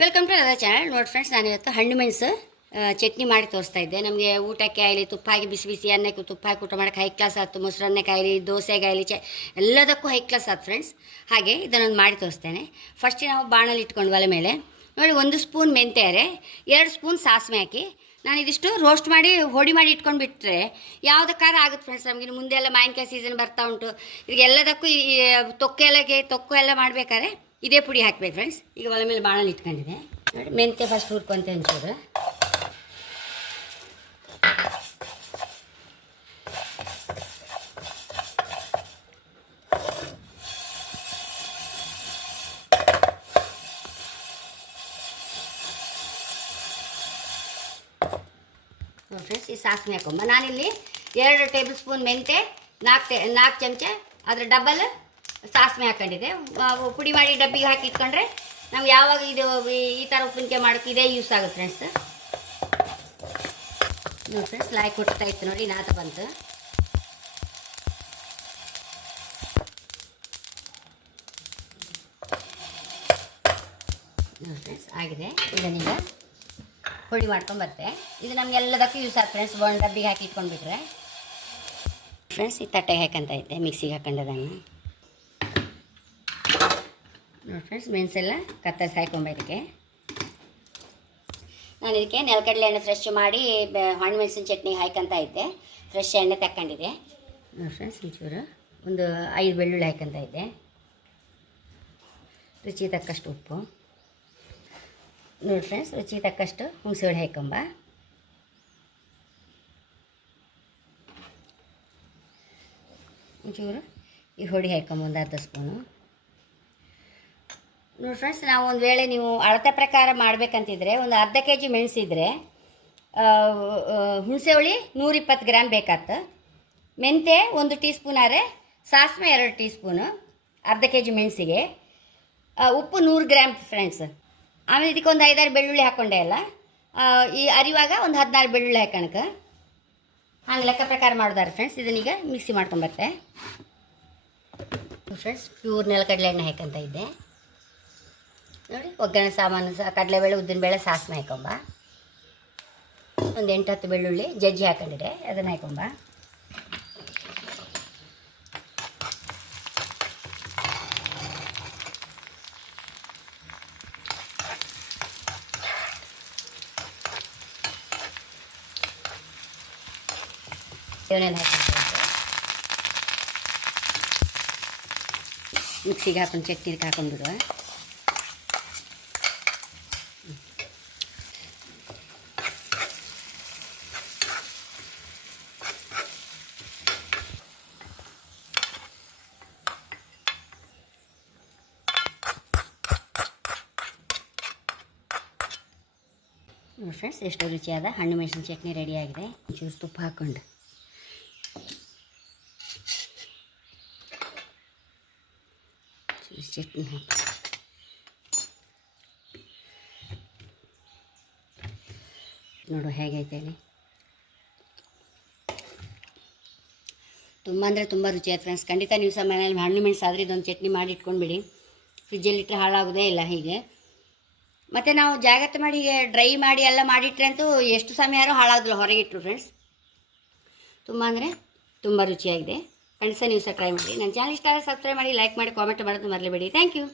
Welcome to other channel ನೋಡಿ friends ನಾನು ಇವತ್ತು ಹಣ್ಣು ಮೆಣಸು ಚಟ್ನಿ ಮಾಡಿ ತೋರಿಸ್ತಾ ಇದ್ದೆ. ನಮಗೆ ಊಟಕ್ಕೆ ಆಗಲಿ ತುಪ್ಪ ಹಾಕಿ ಬಿಸಿ ಬಿಸಿ ಅನ್ನಕ್ಕೆ ತುಪ್ಪ ಹಾಕಿ ಊಟ ಮಾಡೋಕ್ಕೆ ಹೈ ಕ್ಲಾಸ್ ಆಯ್ತು. ಮೊಸರನ್ನಕ್ಕೆ ದೋಸೆಗಾಗಲಿ ಚೆ, ಎಲ್ಲದಕ್ಕೂ ಹೈ ಕ್ಲಾಸ್ ಆಯ್ತು ಫ್ರೆಂಡ್ಸ್ ಹಾಗೆ ಇದನ್ನೊಂದು ಮಾಡಿ ತೋರಿಸ್ತೇನೆ. ಫಸ್ಟ್ ನಾವು ಬಾಣಲ್ಲಿ ಇಟ್ಕೊಂಡು ಒಲೆ ಮೇಲೆ. ನೋಡಿ, ಒಂದು ಸ್ಪೂನ್ ಮೆಂತ್ಯರೆ, ಎರಡು ಸ್ಪೂನ್ ಸಾಸಿವೆ ಹಾಕಿ, ನಾನು ಇದಿಷ್ಟು ರೋಸ್ಟ್ ಮಾಡಿ, ಹೊಡಿ ಮಾಡಿ ಇಟ್ಕೊಂಡು ಬಿಟ್ಟರೆ ಯಾವುದೇ ಖಾರ ಆಗುತ್ತೆ ಫ್ರೆಂಡ್ಸ್ ನಮಗೆ ಮುಂದೆ ಎಲ್ಲ ಮಾವಿನಕಾಯಿ ಸೀಸನ್ ಬರ್ತಾ ಉಂಟು. ಇದೆಲ್ಲದಕ್ಕೂ ಈ ತೊಕ್ಕೆ ತೊಕ್ಕು ಎಲ್ಲ ಮಾಡಬೇಕಾದ್ರೆ ಇದೇ ಪುಡಿ ಹಾಕ್ಬೇಕು ಫ್ರೆಂಡ್ಸ್ ಈಗ ಒಲೆ ಮೇಲೆ ಬಾಣಲಿ ಇಟ್ಕೊಂಡಿದೆ. ನೋಡಿ, ಮೆಂತ್ಯ ಫಸ್ಟ್ ಹುರ್ಕೊಂತ ಒಂಚೂರು ಫ್ರೆಂಡ್ಸ್ ಈ ಸಾಸಿವೆ ಹಾಕೊಂಬ ನಾನಿಲ್ಲಿ ಎರಡು ಟೇಬಲ್ ಸ್ಪೂನ್ ಮೆಂತೆ ನಾಲ್ಕು ನಾಲ್ಕು ಚಮಚ ಅದ್ರ ಡಬಲ್ ಸಾಸಿವೆ ಹಾಕೊಂಡಿದ್ದೆ. ಪುಡಿ ಮಾಡಿ ಡಬ್ಬಿಗೆ ಹಾಕಿ ಇಟ್ಕೊಂಡ್ರೆ ನಾವು ಯಾವಾಗ ಇದು ಈ- ಥರ ಉಪ್ಪಿನಕಾಯಿ ಮಾಡೋಕ್ಕೆ ಇದೇ ಯೂಸ್ ಆಗುತ್ತೆ ಫ್ರೆಂಡ್ಸ್ ನೋಡಿ ಫ್ರೆಂಡ್ಸ್ ಲಾಯ್ ಕೊಡ್ತಾ ಇತ್ತು ನೋಡಿ, ನಾತ ಬಂತು. ನೋಡಿ ಫ್ರೆಂಡ್ಸ್ ಆಗಿದೆ. ಇದನ್ನೀಗ ಪುಡಿ ಮಾಡ್ಕೊಂಬರ್ತೆ ಇದು ನಮಗೆಲ್ಲದಕ್ಕೂ ಯೂಸ್ ಆಗುತ್ತೆ ಫ್ರೆಂಡ್ಸ್ ಒಂದು ಡಬ್ಬಿಗೆ ಹಾಕಿ ಇಟ್ಕೊಂಡ್ಬಿಟ್ರೆ. ಫ್ರೆಂಡ್ಸ್ ಈ ತಟ್ಟೆಗೆ ಹಾಕಂತ ಇದ್ದೆ ಮಿಕ್ಸಿಗೆ ಹಾಕೊಂಡದನ್ನು. ಫ್ರೆಂಡ್ಸ್ ಮೆಣಸೆಲ್ಲ ಕತ್ತರಿಸಿ ಹಾಕೊಂಬ ನಾನು ಇದಕ್ಕೆ ನೆಲಕಡಲೆ ಎಣ್ಣೆ ಫ್ರೆಶ್ ಮಾಡಿ ಹಣ್ಣು ಮೆಣಸಿನ ಚಟ್ನಿ ಹಾಕಂತ ಇದ್ದೆ. ಫ್ರೆಶ್ ಎಣ್ಣೆ ನೋಡಿ ಫ್ರೆಂಡ್ಸ್ ಒಂಚೂರು. ಒಂದು ಐದು ಬೆಳ್ಳುಳ್ಳಿ ಹಾಕಂತ ಇದ್ದೆ. ರುಚಿ ತಕ್ಕಷ್ಟು ಉಪ್ಪು. ನೋಡಿ ಫ್ರೆಂಡ್ಸ್ ರುಚಿ ತಕ್ಕಷ್ಟು ಹುಣಸೆಹುಳಿ ಹಾಕೊಂಬ ಒಂಚೂರು ಈ ಹೊಡಿ ಹಾಕೊಂಬ ಒಂದು ಅರ್ಧ ಸ್ಪೂನು. ನೋಡಿ ಫ್ರೆಂಡ್ಸ್ ನಾವು ಒಂದು ವೇಳೆ ನೀವು ಅಳತೆ ಪ್ರಕಾರ ಮಾಡಬೇಕಂತಿದ್ರೆ ಒಂದು ಅರ್ಧ ಕೆ ಜಿ ಮೆಣಸಿದ್ರೆ ಹುಣಸೆ ಹುಳಿ ನೂರಿಪ್ಪತ್ತು ಗ್ರಾಮ್ ಬೇಕಾಗ್ತ ಮೆಂತೆ ಒಂದು ಟೀ ಸ್ಪೂನ್ ಆರೆ ಸಾಸಿವೆ ಎರಡು ಟೀ ಸ್ಪೂನು ಅರ್ಧ ಕೆ ಜಿ ಮೆಣಸಿಗೆ ಉಪ್ಪು ನೂರು ಗ್ರಾಮ್ ಫ್ರೆಂಡ್ಸ್ ಆಮೇಲೆ ಇದಕ್ಕೆ ಒಂದು ಐದಾರು ಬೆಳ್ಳುಳ್ಳಿ ಹಾಕ್ಕೊಂಡೆ ಅಲ್ಲ? ಈ ಅರಿವಾಗ ಒಂದು ಹದಿನಾರು ಬೆಳ್ಳುಳ್ಳಿ ಹಾಕಣಕ. ಹಂಗೆ ಲೆಕ್ಕ ಪ್ರಕಾರ ಮಾಡಿದಾರೆ ಫ್ರೆಂಡ್ಸ್ ಇದನ್ನೀಗ ಮಿಕ್ಸಿ ಮಾಡ್ಕೊಂಬರ್ತೆ ಫ್ರೆಂಡ್ಸ್ ಪ್ಯೂರ್ ನೆಲಗಡಲೆ ಎಣ್ಣೆ ಹಾಕಂತ ಇದ್ದೆ. ನೋಡಿ, ಒಗ್ಗರಣೆ ಸಾಮಾನು ಸಹ, ಕಡಲೆಬೇಳೆ, ಉದ್ದಿನಬೇಳೆ ಸಾಸಿವೆ ಹಾಕೊಂಬ. ಒಂದು ಎಂಟು ಹತ್ತು ಬೆಳ್ಳುಳ್ಳಿ, ಜಜ್ಜಿ ಹಾಕೊಂಡಿದೆ, ಅದನ್ನು ಹಾಕೊಂಬ. ಮಿಕ್ಸಿಗೆ ಹಾಕೊಂಡು ಚಟ್ನಿಗೆ ಹಾಕೊಂಡ್ಬಿಡುವ. ಫ್ರೆಂಡ್ಸ್ ಎಷ್ಟು ರುಚಿಯಾದ ಹಣ್ಣು ಮೆಣಸಿನ ಚಟ್ನಿ ರೆಡಿಯಾಗಿದೆ ಚೂರು ತುಪ್ಪ ಹಾಕ್ಕೊಂಡು. ಚೂರು ಚಟ್ನಿ ಹಾಕಿ. ನೋಡು ಹೇಗೈತೆ ಹೇಳಿ. ತುಂಬ ಅಂದರೆ ತುಂಬ ರುಚಿ ಆಯ್ತು ಫ್ರೆಂಡ್ಸ್ ಖಂಡಿತ ನೀವು ಸಹ ಮನೇಲಿ ಹಣ್ಣು ಮೆಣಸು ಆದರೆ ಇದೊಂದು ಚಟ್ನಿ ಮಾಡಿ ಇಟ್ಕೊಂಡ್ಬಿಡಿ. ಫ್ರಿಜ್ಜಲ್ಲಿಟ್ಟರೆ ಹಾಳಾಗೋದೇ ಇಲ್ಲ ಹೀಗೆ. ಮತ್ತು ನಾವು ಜಾಗ್ರತೆ ಮಾಡಿ, ಹೀಗೆ ಡ್ರೈ ಮಾಡಿ ಎಲ್ಲ ಮಾಡಿಟ್ರೆ ಅಂತೂ ಎಷ್ಟು ಸಮಯ ಯಾರು ಹಾಳಾಗಲ್ಲ ಹೊರಗೆ ಇಟ್ಟರು ಫ್ರೆಂಡ್ಸ್ ತುಂಬ ಅಂದರೆ ತುಂಬ ರುಚಿಯಾಗಿದೆ. ಖಂಡಿತ ನೀವು ಸಹ ಟ್ರೈ ಮಾಡಿ. ನನ್ನ ಚಾನಲ್ ಇಷ್ಟ ಆದರೆ ಸಬ್ಸ್ಕ್ರೈಬ್ ಮಾಡಿ ಲೈಕ್ ಮಾಡಿ ಕಾಮೆಂಟ್ ಮಾಡೋದು ಮರಲೇಬೇಡಿ ಥ್ಯಾಂಕ್ ಯು